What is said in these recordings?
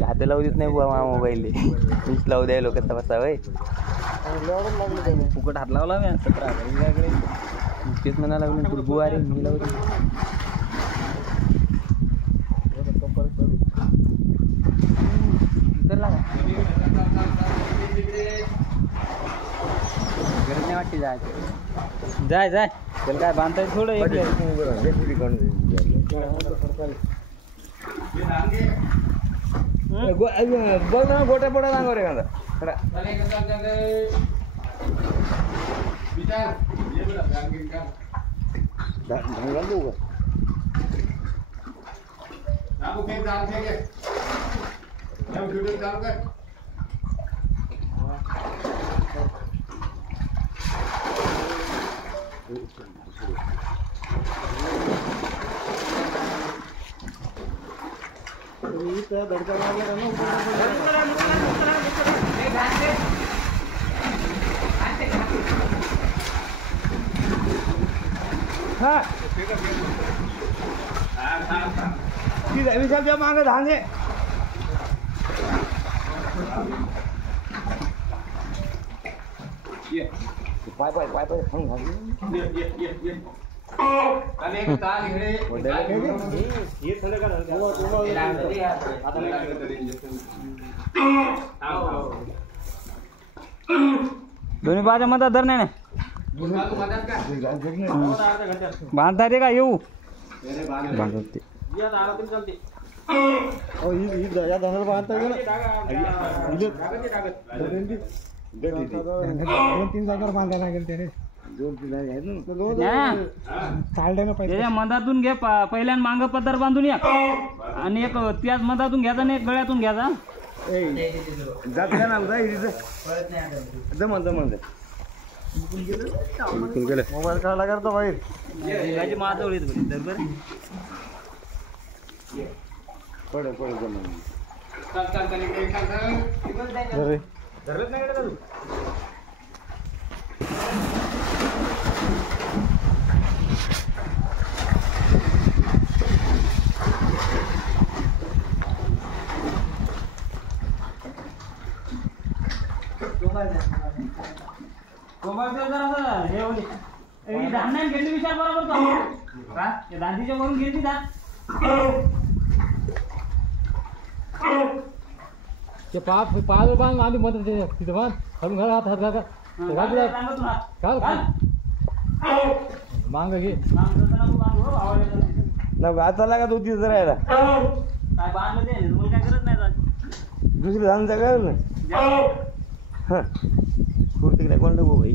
हात लावू देत नाही बुवा मोबाईल मीच लावू द्याय लोक बसा वय फुकट हात लावला मी 17,000 तेच म्हणा लागलो बुवा रे मी लावू तर लागा गरज नाही वाटते जायचं जाय जाय त्याला काय बांधताय थोडं बघ ना गोट्या पडा सांगू रे विशाल त्या मागे धाने पाय पाय पाय पाय दोन्ही बाजू मधात धर नाही बांधता ते का येऊ बांधते दोन-तीन जागेवर बांधायला लागेल त्याने त्याच्या मधातून घे पहिल्यान मांग पदर बांधून या आणि एक त्याच मधातून घ्यायचा आणि एक गळ्यातून घ्यायचा मोबाईल काढला करतो बाहेर माझं पड धरलंच नाही का तू धान्य घेतली विचार बरोबर का दांडीच्या वरून घेतली का ते पाप पाय बांध आधी मदत तिथे बांध खालून घाल हात घाल मांग घे आता लागत होती राहायला काय बांधलं ते काय करत नाही दुसरी धान जागा ना तिकडे कोण नको भाई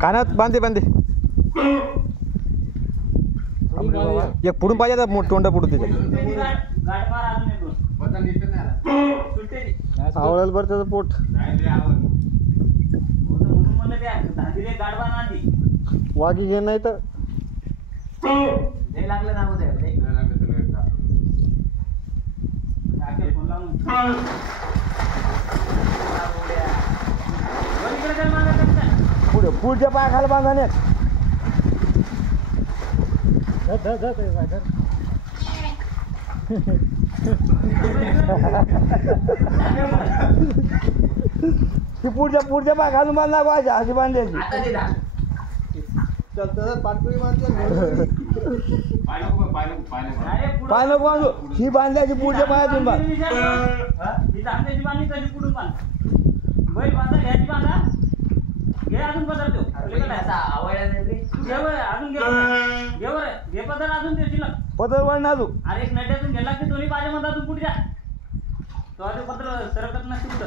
कानात बांधे बांधे एक पुढून पाहिजे तोंडा पुढून त्याच्या आवडेल बरं त्याचं पोट वागी घे नाही तर लागलं ना पुढे पुढच्या पायाखाला बांधा ती पुढच्या पाय घालून बांधला पाहिजे अशी बांधायची पाय नको बांधू ही बांधायची पुढच्या पायातून अजून पदार्थ पदर वळ ना तू अरे एक नट्यातून गेला की दोन्ही बाजू मधातून पुढच्या तो आधी पत्र सरकत नसते कुठं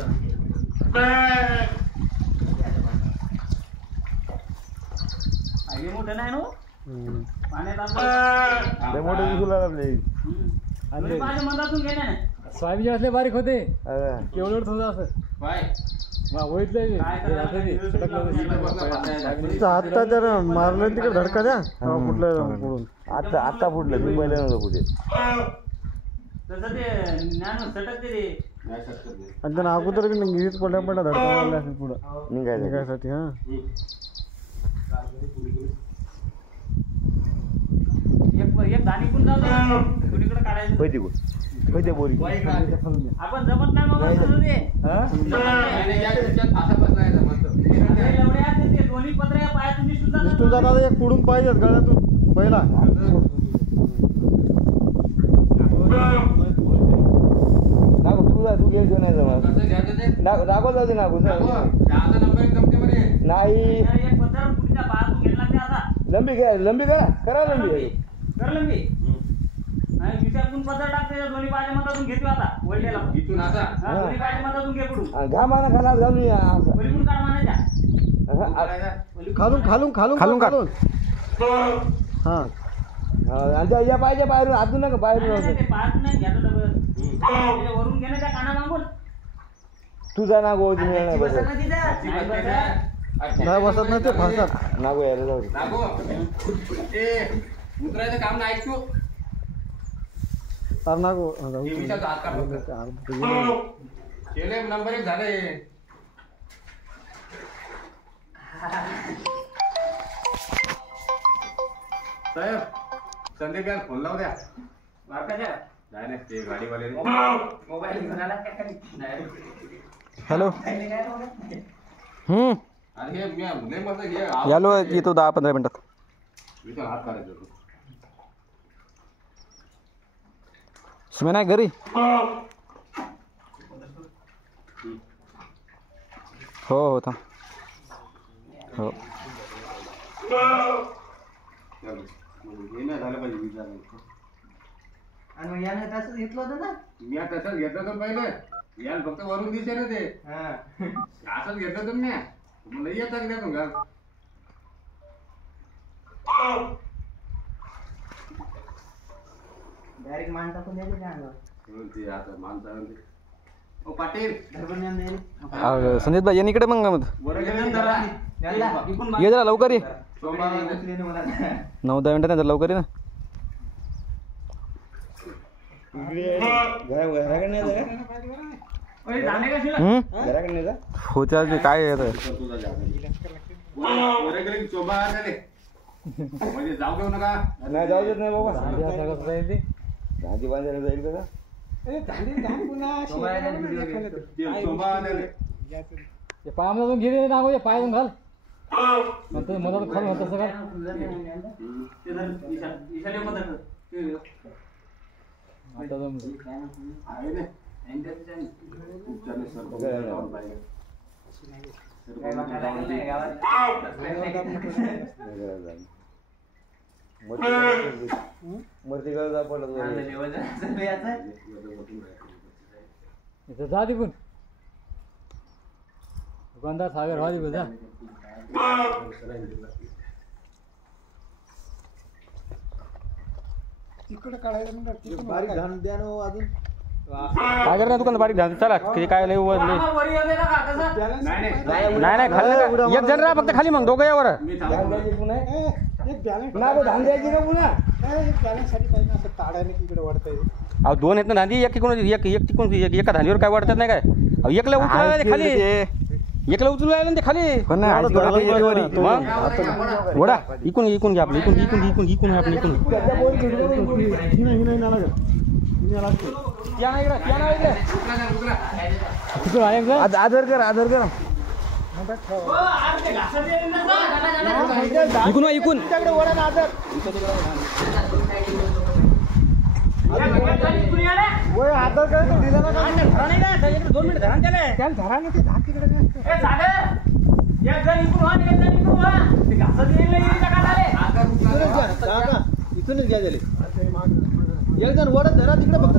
मोठं नाही ना पाण्यात मोठे माझ्या मधातून घे ना स्वामी असले बारीक होते केवढ होतं असं आता जर मारलं तिकडे धडका द्या कुठलं आता फुटलं मी पहिल्या नव्हतं पुढे तसं ते ज्ञान सटकते आणि त्यांना अगोदर गिरीत पडल्या धडकावल्या असेल पुढं निघायसाठी. हा एक दाणी पण जाऊ कुणीकडे काढायचं बोरी आपण जमत नाही मग ते दोन्ही पत्रे पायातून निष्ठून जातात. एक पुढून पाहिजेत गळ्यातून पहिला. तू घ्यायचो नाही जमा दाखव जाऊ दे नागू नाही एक पत्र पुढच्या पायातून घ्यायला लागते आता. लंबी करा लंबी कर लंबी आणि विचारून पत्र टाकते दोन्ही पायाच्या मतातून घेतो आता वळलेला इथून आता दोन्ही पायाच्या मतातून घे पुढून घा माना खाला घालून या पलीकडून काढ मानायच्या खालून खालून. हा आणि या पाहिजे बाहेरून आतून नका बाहेरून ते पायातून नाही घ्यायचं डबल वरून घे ना त्या काना मागून. तुझा नागो नाही नाही बसत नाही ते फासतात. नागो यायला जाऊ नागो ए उतरायचं काम नाही तू केले नंबर 1 झाले. साहेब संदीप यार फोन लाव द्या. नाही ते गाडीवाले मोबाईल हॅलो. अरे हे मी मस्त हे यालो येतो 10-15 मिनिटात. मी तर हात काढायचो होतो. सुमे नाही घरी. हो थांब. हो हे नाही झालं पाहिजे विचार. आणि मग याने तसंच घेतलं होतं ना. मी तसंच घेतलं होतं पहिले. याला फक्त वरून दिसे ना ते असंच घेतलं तुम्ही मला येतात द्या तुम डायरेक्ट मान टाकून द्यायचं त्या अंगावर. ते आता माणसा ओ पाटील संदीप भाई इकडे मग ये जरा लवकर ये. 9-10 मिनिटात जरा लवकर ये ना. होत्या काय म्हणजे जाऊ देऊ नका. नाही जाऊ देत नाही बाबा. गांधी बांधायला जाईल का पायामधून घे नागो पायातून घाल. मदत खाल तसं काय मरती गरज पडत जा तिकून दुकानदार सागर व्हा जा. तिकडे काढायचं म्हणजे बारीक घाण द्या ना अजून. काय करणार दुकान बारीक घाल चला काय लय नाही खाली एक जण राहा फक्त खाली मग दोघं यावर. धान द्यायची का पुन्हा बॅलन्ससाठी पाहिजे असं ताड्याने तिकडे वाढता येईल. अहो 2 आहेत ना धांदी एक तिकून एका धांदीवर काय वाढतात नाही काय. एकला उचलायला खाली एकला उचलून राहिलं ते खाली वडा इकून घ्या आपलं इकून आपलं आधार कर इकून आधार कार्ड दिलं ना 2 मिनिट धरा त्याला धरा ना ते धाक तिकडे इथूनच घ्या झाले. एक जण वडत धरा तिकडे फक्त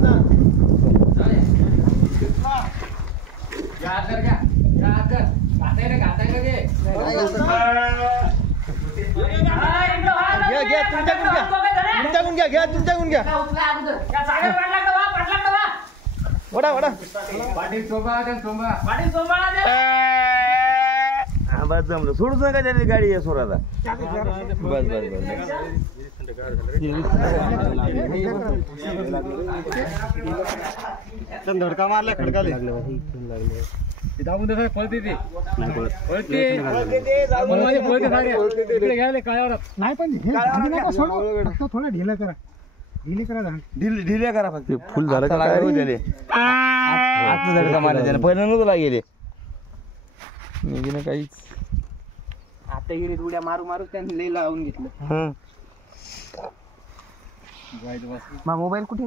तुमच्याकडून घ्या वडा पाटील सोबा पाटील सोबा हा बस जमलं सोडूच नका त्याची गाडी या सोराचा बस बस बस धडका मारला खडकाले दाबून तसं पळते ते पळते इकडे घ्यायला काळावर नाही पण थोडं ढिला करा ढिल्या करा फक्त फुल झालं का काय? त्याले आता झटका मारला त्याने पहिल्या नव्हतं गेले काहीच आता हिरीत उड्या मारू मारू त्यांनी लई लावून घेतलं हं मोबाईल कुठे